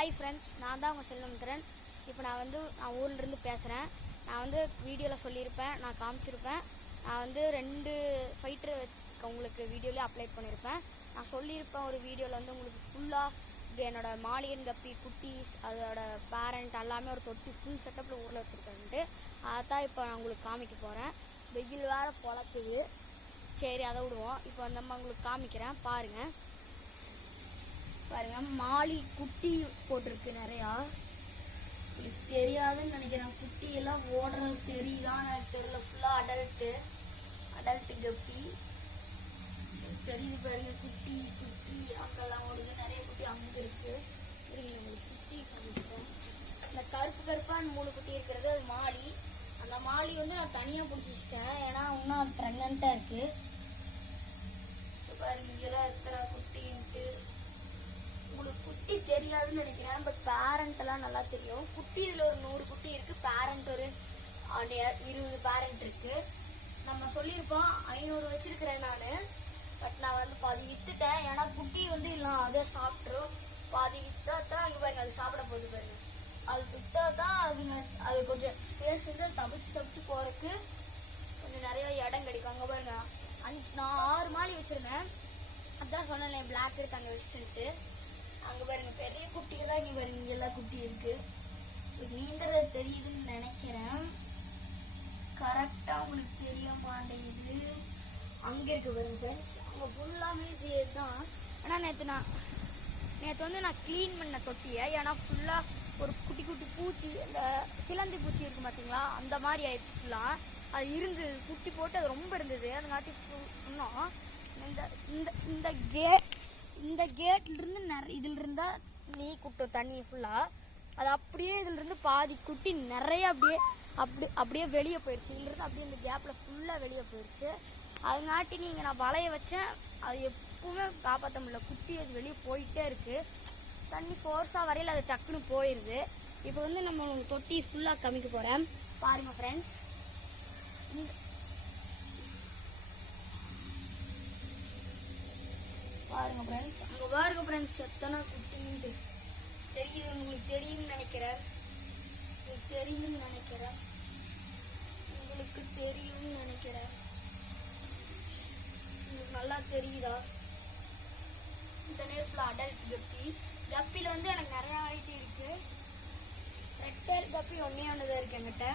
Hi friends, நான் தான் உங்கள் செல்வமித்திரன். இப்போ நான் ஊர்லேருந்து பேசுகிறேன். நான் வீடியோவில் சொல்லியிருப்பேன், நான் காமிச்சிருப்பேன். நான் 2 ஃபைட்டர் உங்களுக்கு வீடியோலேயே அப்லோட் பண்ணியிருப்பேன். நான் சொல்லியிருப்பேன் ஒரு வீடியோவில் உங்களுக்கு ஃபுல்லாக இது என்னோடய மாலியன் கப்பி குட்டீஸ், அதோட பேரண்ட் எல்லாமே ஒரு தொட்டி ஃபுல் செட்டப்பில் ஊரில் வச்சுருக்கேன்ட்டு அதை தான் இப்போ நான் உங்களுக்கு காமிக்க போகிறேன். வெயில் வேறு பொழக்குது. சரி, அதை விடுவோம். இப்போ உங்களுக்கு காமிக்கிறேன், பாருங்கள். மாலி குட்டி போட்டிருக்கு நிறையா. எனக்கு தெரியாதுன்னு நினைக்கிறேன். குட்டியெல்லாம் ஓடுறது தெரியுதான் எனக்கு தெரியல. ஃபுல்லாக அடல்ட்டு கப்பி தெரியுது பாருங்க. குட்டி அங்கெல்லாம் ஓடுது. நிறைய குட்டி அங்கே இருக்கு. உங்களுக்கு சுற்றி காமிக்கிறேன். இந்த கருப்பான 3 குட்டி இருக்கிறது அது மாலி. அந்த மாலி நான் தனியாக பிடிச்சிட்டேன், ஏன்னா இன்னும் ப்ரெக்னெண்ட்டாக இருக்கு. பாருங்க, இங்கெல்லாம் எத்தனை குட்டின்ட்டு. உங்களுக்கு குட்டி தெரியாதுன்னு நினைக்கிறேன், பட் பேரண்ட் எல்லாம் நல்லா தெரியும். குட்டி இதில் ஒரு 100 குட்டி இருக்கு, பேரண்ட் ஒரு 20 பேரண்ட் இருக்கு. நம்ம சொல்லியிருப்போம் 500 வச்சிருக்கிறேன் நான். பட் நான் பாதி வித்துட்டேன், ஏன்னா குட்டி இல்லை அதை சாப்பிட்ரும். பாதி வித்தா தான் இங்கே பாருங்க, அது சாப்பிட போகுது பாருங்க. அது வித்தா தான் அது கொஞ்சம் ஸ்பேஸ் தப்பிச்சு போறதுக்கு கொஞ்சம் நிறைய இடம் கிடைக்கும். அங்கே பாருங்க, நான் 6 மாலி வச்சிருந்தேன். அதான் சொன்னேன் பிளாக் எடுத்து அங்கே வச்சுட்டு. அங்கே பாருங்க பெரிய குட்டியெல்லாம் இங்கே பாருங்க, இங்கெல்லாம் குட்டி இருக்கு. நீந்தறது தெரியுதுன்னு நினைக்கிறேன். கரெக்டாக உங்களுக்கு தெரிய மாட்டேங்குது. அங்கே இருக்கு பாருங்க ஃப்ரெண்ட்ஸ், அங்கே ஃபுல்லாமே தான். ஆனால் நேற்று நான் க்ளீன் பண்ண தொட்டியை, ஏன்னா ஃபுல்லாக ஒரு குட்டி பூச்சி, இந்த சிலந்தி பூச்சி இருக்கும் பார்த்தீங்களா, அந்த மாதிரி ஆயிடுச்சு. ஃபுல்லாக அது இருந்தது, குட்டி போட்டு அது ரொம்ப இருந்தது. அதுங்காட்டி இன்னும் இந்த கேட்லேருந்து இதில் இருந்தால் நீ குட்டும் தண்ணி ஃபுல்லாக. அது அப்படியே இதிலிருந்து பாதி குட்டி நிறைய அப்படியே வெளியே போயிடுச்சு. இதிலிருந்து அப்படியே இந்த கேப்பில் ஃபுல்லாக வெளியே போயிடுச்சு. அதுங்காட்டி நான் வலைய வச்சேன், அது எப்பவுமே காப்பாற்ற முடியல. குட்டி அது வெளியே போயிட்டே இருக்குது. தண்ணி ஃபோர்ஸாக வரையில் அது டக்குன்னு போயிடுது. இப்போ நம்ம தொட்டி ஃபுல்லாக காமிக்க போகிறேன், பாருங்கள் ஃப்ரெண்ட்ஸ். பாருங்க ஃப்ரெண்ட்ஸ், அங்கே பாருங்க ஃப்ரெண்ட்ஸ், எத்தனை குட்டின்னு தெரியுது. உங்களுக்கு தெரியும்னு நினைக்கிறேன். உங்களுக்கு நல்லா தெரியுதா? இந்த நேரத்தில் அடல்ட் கப்பியில் எனக்கு நிறைய வெரைட்டி இருக்கு. ரெட்டர் கப்பி ஒன்றே தான் இருக்கு என்கிட்ட.